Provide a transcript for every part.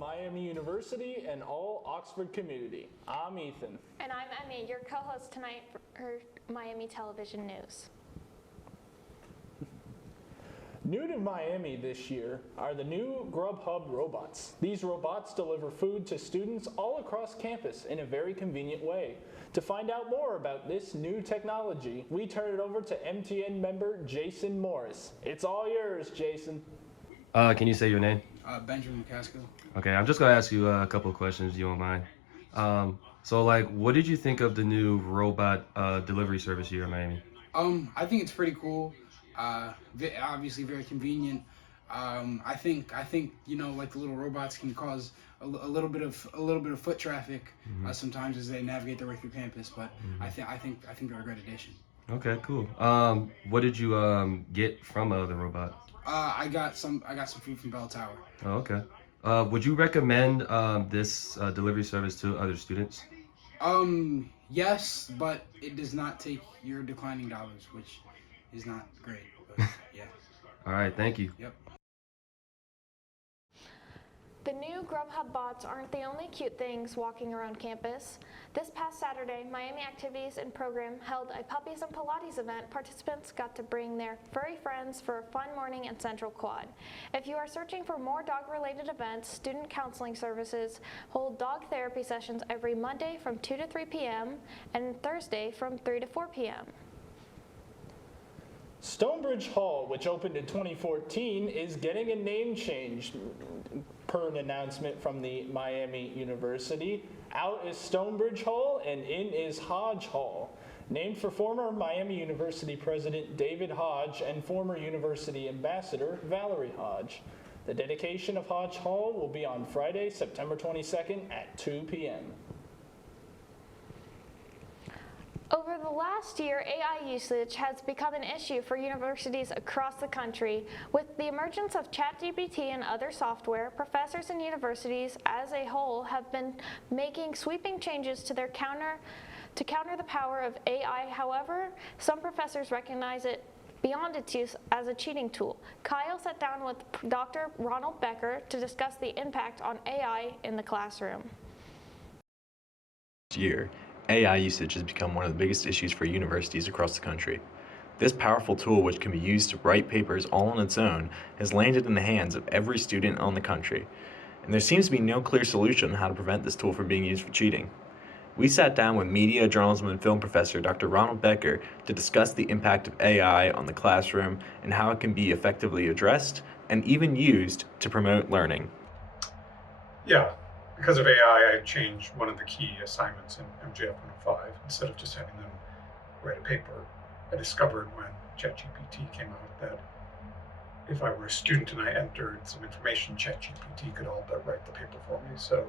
Miami University and all Oxford community. I'm Ethan. And I'm Emmy, your co-host tonight for Miami Television News. New to Miami this year are the new Grubhub robots. These robots deliver food to students all across campus in a very convenient way. To find out more about this new technology, we turn it over to MTN member Jason Morris. It's all yours, Jason. Can you say your name? Benjamin McCaskill. Okay, I'm just gonna ask you a couple of questions, if you don't mind. What did you think of the new robot delivery service here in Miami? I think it's pretty cool. Obviously very convenient. I think like the little robots can cause a little bit of foot traffic sometimes as they navigate their way through campus. But I think they're a great addition. Okay, cool. What did you get from the robot? I got some food from Bell Tower. Oh, okay. Would you recommend this delivery service to other students? Yes, but it does not take your declining dollars, which is not great. But yeah. All right, thank you. Yep. The new Grubhub bots aren't the only cute things walking around campus. This past Saturday, Miami Activities and Program held a Puppies and Pilates event. Participants got to bring their furry friends for a fun morning in Central Quad. If you are searching for more dog-related events, student counseling services hold dog therapy sessions every Monday from 2 to 3 p.m. and Thursday from 3 to 4 p.m. Stonebridge Hall, which opened in 2014, is getting a name change per an announcement from the Miami University. Out is Stonebridge Hall and in is Hodge Hall, named for former Miami University President David Hodge and former University Ambassador Valerie Hodge. The dedication of Hodge Hall will be on Friday, September 22nd at 2 p.m. Over the last year, AI usage has become an issue for universities across the country. With the emergence of ChatGPT and other software, professors and universities as a whole have been making sweeping changes to counter the power of AI. However, some professors recognize it beyond its use as a cheating tool. Kyle sat down with Dr. Ronald Becker to discuss the impact on AI in the classroom. Year, AI usage has become one of the biggest issues for universities across the country. This powerful tool, which can be used to write papers all on its own, has landed in the hands of every student on the country, and there seems to be no clear solution on how to prevent this tool from being used for cheating. We sat down with media, journalism, and film professor Dr. Ronald Becker to discuss the impact of AI on the classroom and how it can be effectively addressed and even used to promote learning. Yeah. Because of AI, I changed one of the key assignments in MJF 105. Instead of just having them write a paper, I discovered when ChatGPT came out that if I were a student and I entered some information, ChatGPT could all but write the paper for me. So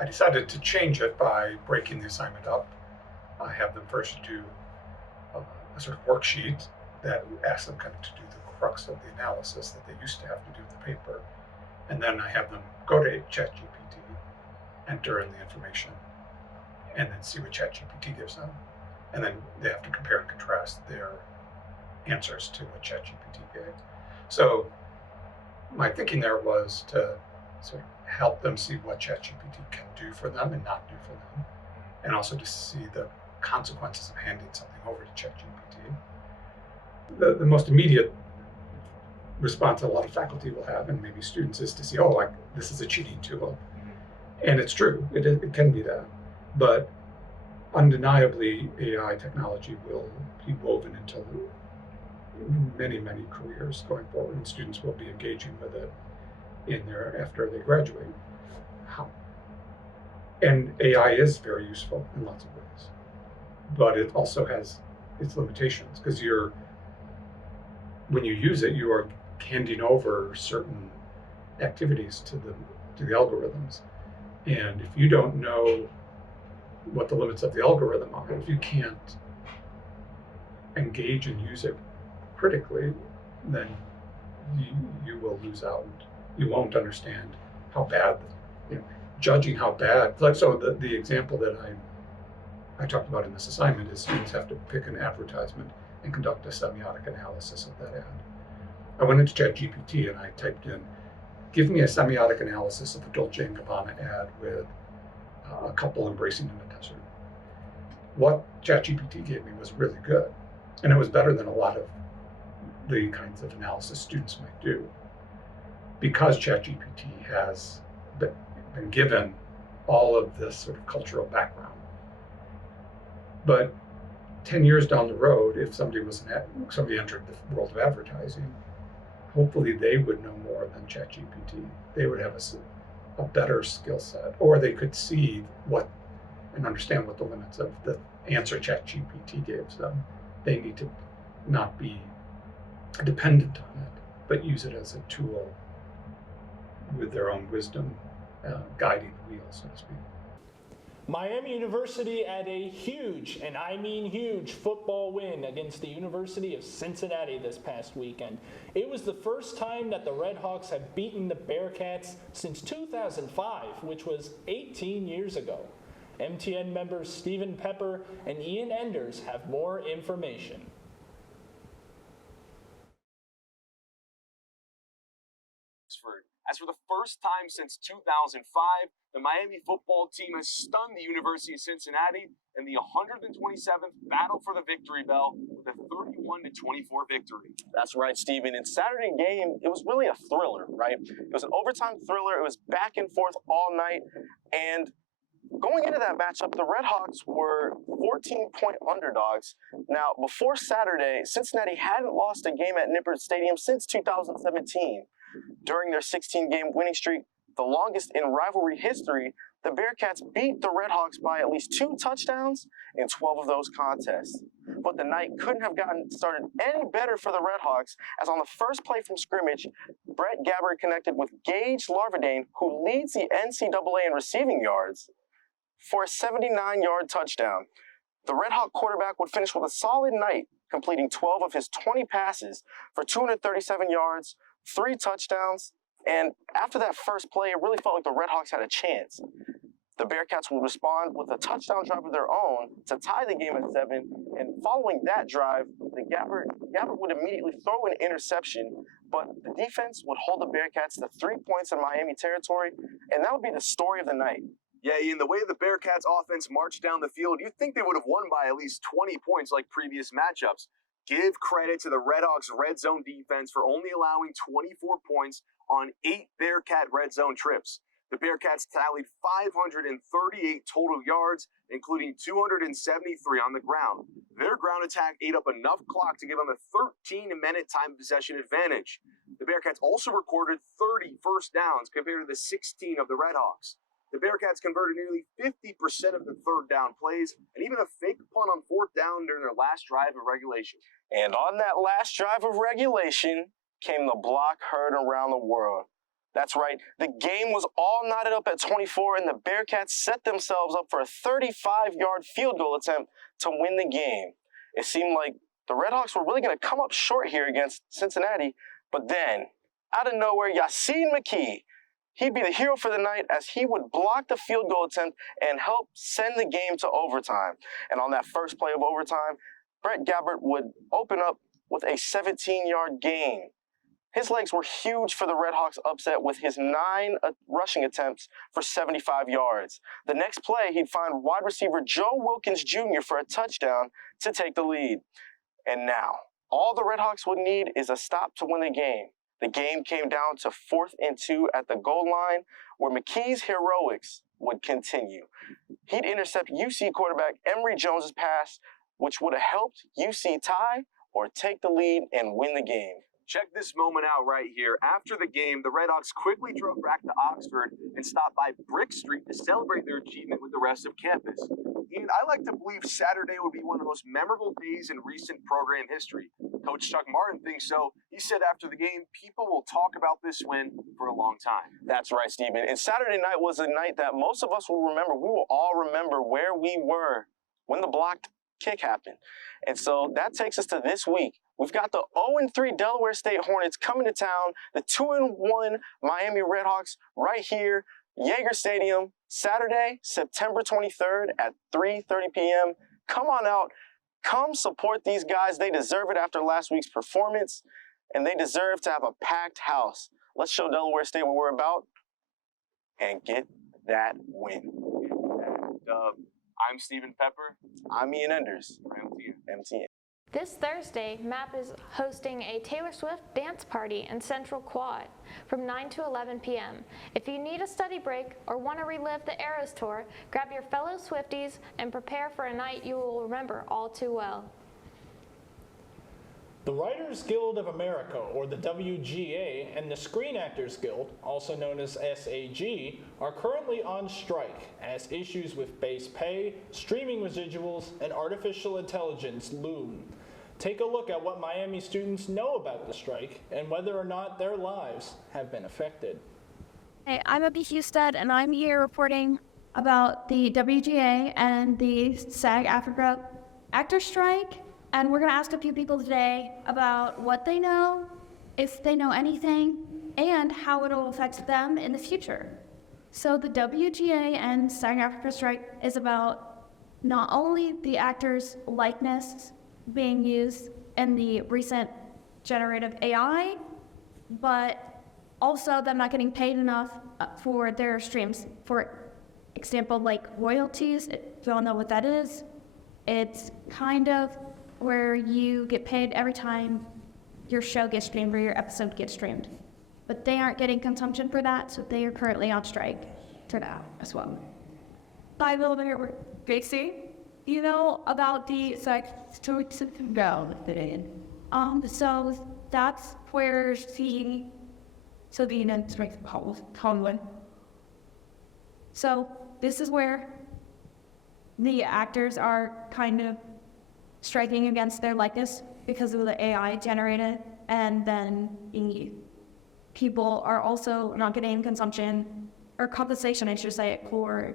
I decided to change it by breaking the assignment up. I have them first do a sort of worksheet that asks them kind of to do the crux of the analysis that they used to have to do in the paper. And then I have them go to ChatGPT, enter in the information, and then see what ChatGPT gives them. And then they have to compare and contrast their answers to what ChatGPT gave. So my thinking there was to sort of help them see what ChatGPT can do for them and not do for them, and also to see the consequences of handing something over to ChatGPT. The most immediate response a lot of faculty will have, and maybe students, is to see, oh, this is a cheating tool. And it's true, it can be that. But undeniably, AI technology will be woven into many, many careers going forward, and students will be engaging with it after they graduate. And AI is very useful in lots of ways, but it also has its limitations, because when you use it, you are handing over certain activities to the algorithms. And if you don't know what the limits of the algorithm are, if you can't engage and use it critically, then you will lose out. You won't understand how bad, judging how bad. Like, so the example that I talked about in this assignment is students have to pick an advertisement and conduct a semiotic analysis of that ad. I went into ChatGPT and I typed in, Give me a semiotic analysis of a Dolce & Gabbana ad with a couple embracing in the desert. What ChatGPT gave me was really good, and it was better than a lot of the kinds of analysis students might do, because ChatGPT has been given all of this sort of cultural background. But 10 years down the road, if somebody entered the world of advertising, hopefully they would know more than ChatGPT. They would have a better skill set, or they could see and understand what the limits of the answer ChatGPT gives them. They need to not be dependent on it, but use it as a tool with their own wisdom guiding the wheel, so to speak. Miami University had a huge, and I mean huge, football win against the University of Cincinnati this past weekend. It was the first time that the Redhawks have beaten the Bearcats since 2005, which was 18 years ago. MTN members Stephen Pepper and Ian Enders have more information. As for the first time since 2005, the Miami football team has stunned the University of Cincinnati in the 127th Battle for the Victory Bell with a 31-24 victory. That's right, Steven. In Saturday game, it was really a thriller, right? It was an overtime thriller. It was back and forth all night. And going into that matchup, the Redhawks were 14-point underdogs. Now, before Saturday, Cincinnati hadn't lost a game at Nippert Stadium since 2017. During their 16-game winning streak, the longest in rivalry history, the Bearcats beat the Redhawks by at least 2 touchdowns in 12 of those contests. But the night couldn't have gotten started any better for the Redhawks, as on the first play from scrimmage, Brett Gabbert connected with Gage Larvadane, who leads the NCAA in receiving yards, for a 79-yard touchdown. The Redhawk quarterback would finish with a solid night, completing 12 of his 20 passes for 237 yards, 3 touchdowns, and after that first play, it really felt like the Redhawks had a chance. The Bearcats would respond with a touchdown drive of their own to tie the game at 7, and following that drive, Gabbert would immediately throw an interception, but the defense would hold the Bearcats to 3 points in Miami territory, and that would be the story of the night. Yeah, Ian, the way the Bearcats offense marched down the field, you'd think they would have won by at least 20 points like previous matchups. Give credit to the Redhawks' red zone defense for only allowing 24 points on 8 Bearcat red zone trips. The Bearcats tallied 538 total yards, including 273 on the ground. Their ground attack ate up enough clock to give them a 13-minute time possession advantage. The Bearcats also recorded 30 first downs compared to the 16 of the Redhawks. The Bearcats converted nearly 50% of the third down plays, and even a fake punt on 4th down during their last drive of regulation. And on that last drive of regulation came the block heard around the world. That's right, the game was all knotted up at 24, and the Bearcats set themselves up for a 35-yard field goal attempt to win the game. It seemed like the Redhawks were really going to come up short here against Cincinnati, but then, out of nowhere, Yassine McKee, he'd be the hero for the night, as he would block the field goal attempt and help send the game to overtime. And on that first play of overtime, Brett Gabbert would open up with a 17-yard gain. His legs were huge for the Redhawks' upset with his 9 rushing attempts for 75 yards. The next play, he'd find wide receiver Joe Wilkins Jr. for a touchdown to take the lead. And now, all the Redhawks would need is a stop to win the game. The game came down to 4th and 2 at the goal line, where McKee's heroics would continue. He'd intercept UC quarterback Emory Jones's pass, which would have helped UC tie or take the lead and win the game. Check this moment out right here. After the game, the Redhawks quickly drove back to Oxford and stopped by Brick Street to celebrate their achievement with the rest of campus. And I like to believe Saturday would be one of the most memorable days in recent program history. Coach Chuck Martin thinks so. He said after the game, people will talk about this win for a long time. That's right, Stephen. And Saturday night was a night that most of us will remember. We will all remember where we were when the blocked kick happened. And so that takes us to this week. We've got the 0-3 Delaware State Hornets coming to town, the 2-1 Miami Redhawks right here, Yager Stadium, Saturday, September 23rd at 3:30 p.m. Come on out. Come support these guys. They deserve it after last week's performance, and they deserve to have a packed house. Let's show Delaware State what we're about and get that win. I'm Stephen Pepper. I'm Ian Enders for MTN. This Thursday, MAP is hosting a Taylor Swift dance party in Central Quad from 9 to 11 p.m. If you need a study break or want to relive the Eras Tour, grab your fellow Swifties and prepare for a night you will remember all too well. The Writers Guild of America, or the WGA, and the Screen Actors Guild, also known as SAG, are currently on strike as issues with base pay, streaming residuals, and artificial intelligence loom. Take a look at what Miami students know about the strike and whether or not their lives have been affected. Hey, I'm Abby Husted, and I'm here reporting about the WGA and the SAG-AFTRA actor strike. And we're going to ask a few people today about what they know, if they know anything, and how it'll affect them in the future. So the WGA and SAG-AFTRA strike is about not only the actors' likeness being used in the recent generative AI, but also them not getting paid enough for their streams. For example, like royalties, if you all know what that is, it's kind of where you get paid every time your show gets streamed or your episode gets streamed. But they aren't getting consumption for that, so they are currently on strike for that as well. Hi, little bit here, Gracie. You know about the so that's where the United States Hollywood. So this is where the actors are kind of striking against their likeness because of the AI generated, and then the people are also not getting consumption or compensation, I should say, for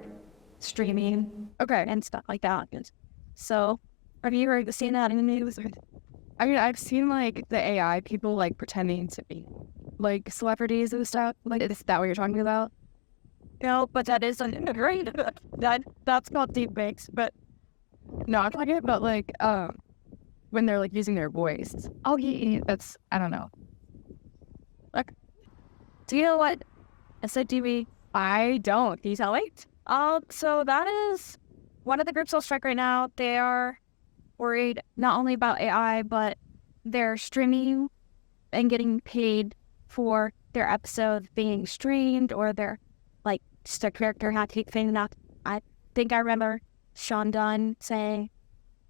streaming, and stuff like that. So, have you ever seen that in the news? I mean, I've seen like the AI people like pretending to be like celebrities and stuff. Like, is that what you're talking about? No, but that is great. That's called deepfakes. But No, I'm talking about like when they're like using their voice. oh yeah, That's, I don't know. do you know what SITV? I don't. Can you tell me? So that is one of the groups on strike right now. They are worried not only about AI, but they're streaming and getting paid for their episodes being streamed, or their like just a character not taking enough. I think I remember Sean Dunn saying,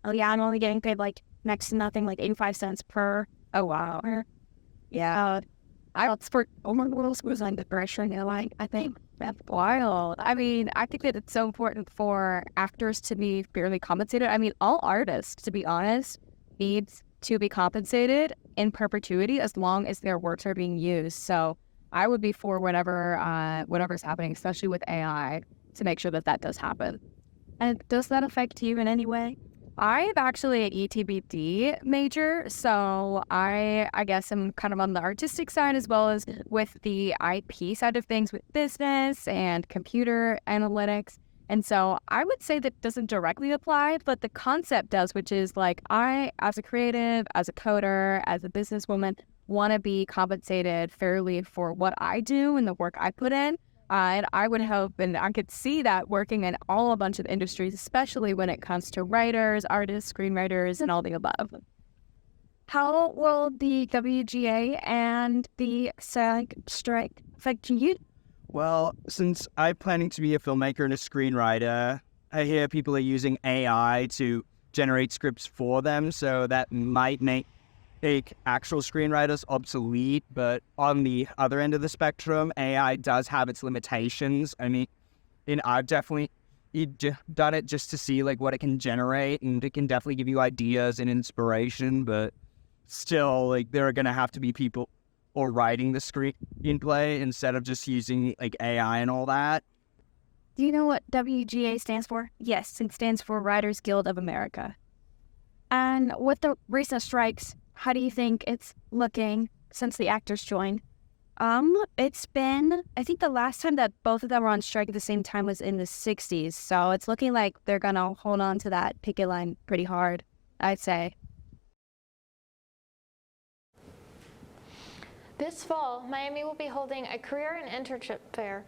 "Oh yeah, I'm only getting paid like next to nothing, like 85 cents per." Oh wow. Yeah, It's for little schools on the pressure, like I think that's wild. I mean, I think that it's so important for actors to be fairly compensated. I mean, all artists, to be honest, needs to be compensated in perpetuity as long as their works are being used. So I would be for whatever's happening, especially with AI, to make sure that that does happen. and does that affect you in any way? I'm actually an ETBD major, so I guess I'm kind of on the artistic side as well as with the IP side of things with business and computer analytics. And so I would say that doesn't directly apply, but the concept does, which is like I, as a creative, as a coder, as a businesswoman, want to be compensated fairly for what I do and the work I put in. And I would hope, and I could see that working in a bunch of industries, especially when it comes to writers, artists, screenwriters, and all the above. How will the WGA and the SAG strike affect you? Well, since I'm planning to be a filmmaker and a screenwriter, I hear people are using AI to generate scripts for them, so that might make actual screenwriters obsolete. But on the other end of the spectrum, AI does have its limitations. I mean, I've definitely done it just to see like what it can generate, and it can definitely give you ideas and inspiration, but still, like, there are going to have to be people or writing the screenplay instead of just using like AI and all that. Do you know what WGA stands for? Yes, it stands for Writers Guild of America. And with the recent strikes, how do you think it's looking since the actors joined? It's been, I think the last time that both of them were on strike at the same time was in the 60s. So it's looking like they're going to hold on to that picket line pretty hard, I'd say. This fall, Miami will be holding a career and internship fair.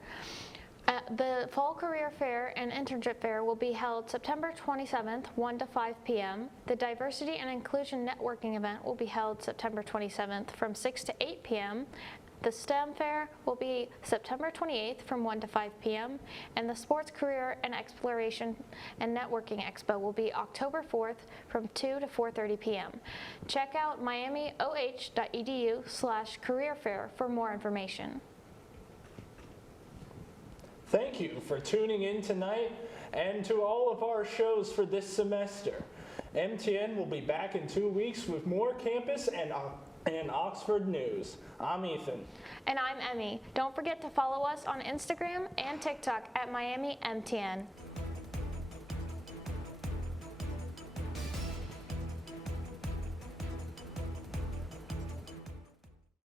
The Fall Career Fair and Internship Fair will be held September 27th, 1 to 5 p.m. The Diversity and Inclusion Networking event will be held September 27th from 6 to 8 p.m. The STEM Fair will be September 28th from 1 to 5 p.m. And the Sports Career and Exploration and Networking Expo will be October 4th from 2 to 4:30 p.m. Check out miamioh.edu/career fair for more information. Thank you for tuning in tonight and to all of our shows for this semester. MTN will be back in 2 weeks with more campus and Oxford news. I'm Ethan. And I'm Emmy. Don't forget to follow us on Instagram and TikTok at Miami MTN.